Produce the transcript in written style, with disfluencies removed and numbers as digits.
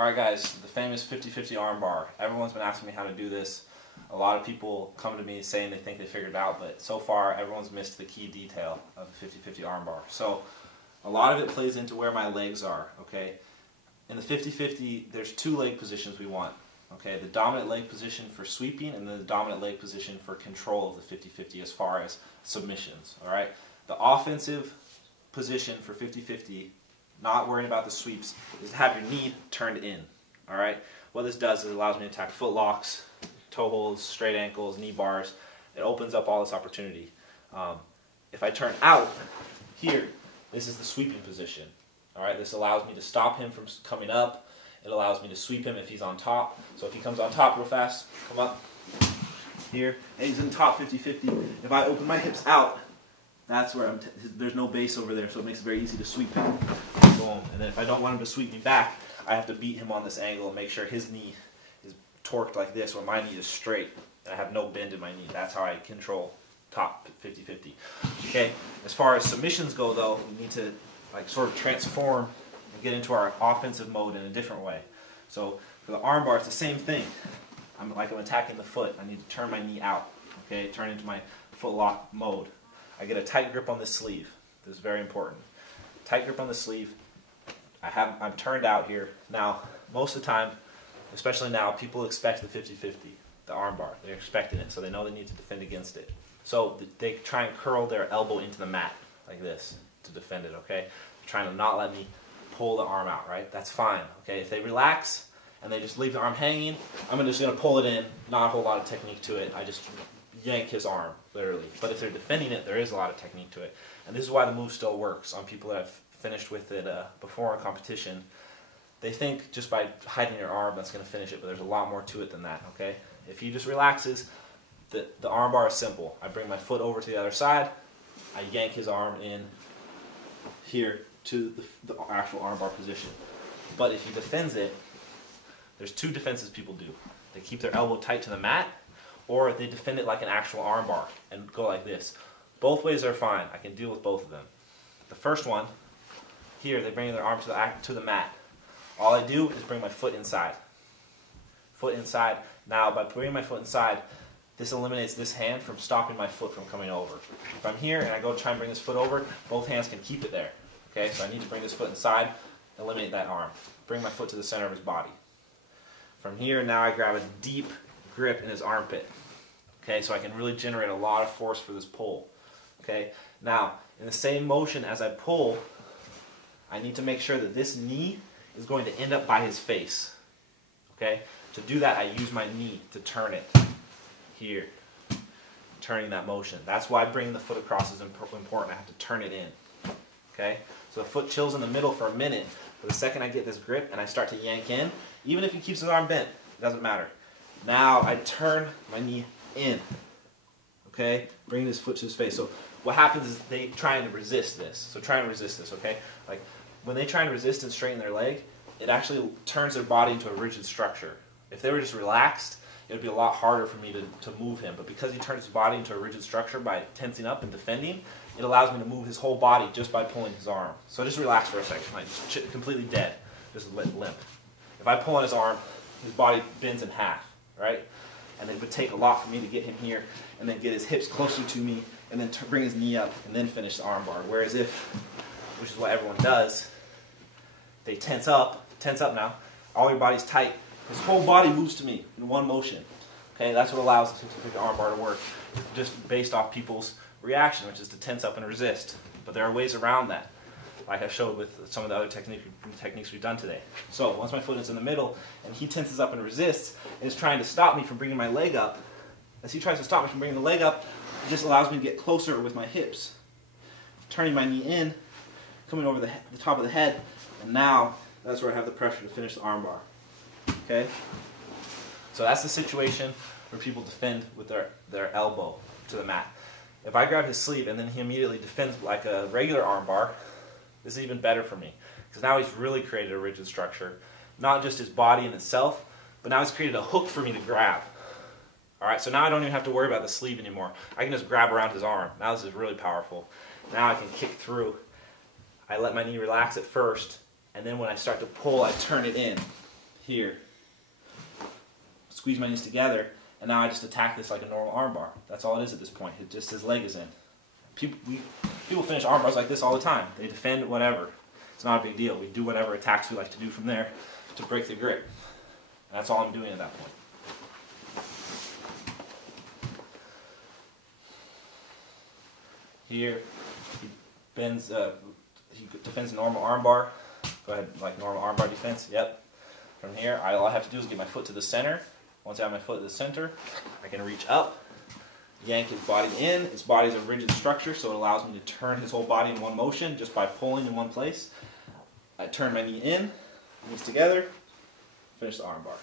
Alright guys, the famous 50-50 armbar. Everyone's been asking me how to do this. A lot of people come to me saying they think they figured it out, but so far everyone's missed the key detail of the 50-50 armbar. So a lot of it plays into where my legs are, okay? In the 50-50, there's two leg positions we want, okay? The dominant leg position for sweeping and then the dominant leg position for control of the 50-50 as far as submissions, alright? The offensive position for 50-50, not worrying about the sweeps, is to have your knee turned in, alright? What this does is it allows me to attack foot locks, toe holds, straight ankles, knee bars. It opens up all this opportunity. If I turn out here, this is the sweeping position, alright? This allows me to stop him from coming up. It allows me to sweep him if he's on top. So if he comes on top real fast, come up here, and he's in top 50-50. If I open my hips out, that's where there's no base over there, so it makes it very easy to sweep him. Boom. And then if I don't want him to sweep me back, I have to beat him on this angle and make sure his knee is torqued like this, or my knee is straight, and I have no bend in my knee. That's how I control top 50-50. Okay. As far as submissions go, though, we need to sort of transform and get into our offensive mode in a different way. So for the armbar, it's the same thing. I'm attacking the foot. I need to turn my knee out. Okay. Turn into my foot lock mode. I get a tight grip on this sleeve. This is very important. Tight grip on the sleeve. I'm turned out here. Now, most of the time, especially now, people expect the 50-50, the armbar. They're expecting it, so they know they need to defend against it. So they try and curl their elbow into the mat like this to defend it, okay? They're trying to not let me pull the arm out, right? That's fine, okay? If they relax and they just leave the arm hanging, I'm just going to pull it in, not a whole lot of technique to it. I just yank his arm, literally. But if they're defending it, there is a lot of technique to it. And this is why the move still works on people that have finished with it before in competition. They think just by hiding your arm that's going to finish it, but there's a lot more to it than that, okay? If he just relaxes, the armbar is simple. I bring my foot over to the other side, I yank his arm in here to the actual armbar position. But if he defends it, there's two defenses people do. They keep their elbow tight to the mat, or they defend it like an actual armbar and go like this. Both ways are fine. I can deal with both of them. The first one, here, they bring their arm to the mat. All I do is bring my foot inside. Foot inside. Now, by bringing my foot inside, this eliminates this hand from stopping my foot from coming over. If I'm here and I go try and bring this foot over, both hands can keep it there. Okay, so I need to bring this foot inside, eliminate that arm. Bring my foot to the center of his body. From here, now I grab a deep grip in his armpit. Okay, so I can really generate a lot of force for this pull. Okay, now in the same motion as I pull, I need to make sure that this knee is going to end up by his face. Okay, to do that, I use my knee to turn it here, turning that motion. That's why bringing the foot across is important. I have to turn it in. Okay, so the foot chills in the middle for a minute, but the second I get this grip and I start to yank in, even if he keeps his arm bent, it doesn't matter. Now I turn my knee in, okay? Bring this foot to his face. So what happens is they try and resist this. So try and resist this, okay? Like when they try and resist and straighten their leg, it actually turns their body into a rigid structure. If they were just relaxed, it would be a lot harder for me to move him. But because he turns his body into a rigid structure by tensing up and defending, it allows me to move his whole body just by pulling his arm. So just relax for a second, like just completely dead, just limp. If I pull on his arm, his body bends in half, right? And it would take a lot for me to get him here and then get his hips closer to me and then bring his knee up and then finish the armbar. Whereas which is what everyone does, they tense up now, all your body's tight, his whole body moves to me in one motion. Okay, that's what allows the 50-50 armbar to work, just based off people's reaction, which is to tense up and resist. But there are ways around that, like I showed with some of the other techniques we've done today. So once my foot is in the middle and he tenses up and resists and is trying to stop me from bringing my leg up, as he tries to stop me from bringing the leg up, it just allows me to get closer with my hips, turning my knee in, coming over the top of the head, and now that's where I have the pressure to finish the armbar. Okay? So that's the situation where people defend with their elbow to the mat. If I grab his sleeve and then he immediately defends like a regular armbar, this is even better for me, because now he's really created a rigid structure. Not just his body in itself, but now he's created a hook for me to grab. Alright, so now I don't even have to worry about the sleeve anymore. I can just grab around his arm. Now this is really powerful. Now I can kick through. I let my knee relax at first, and then when I start to pull, I turn it in. here, squeeze my knees together, and now I just attack this like a normal armbar. That's all it is at this point. It just his leg is in. People finish armbars like this all the time. They defend whatever. It's not a big deal. We do whatever attacks we like to do from there to break the grip. And that's all I'm doing at that point. Here, he bends, he defends a normal armbar. Go ahead, like normal armbar defense, yep. From here, all I have to do is get my foot to the center. Once I have my foot to the center, I can reach up, yank his body in. His body's a rigid structure, so it allows me to turn his whole body in one motion just by pulling in one place. I turn my knee in, knees together, finish the armbar.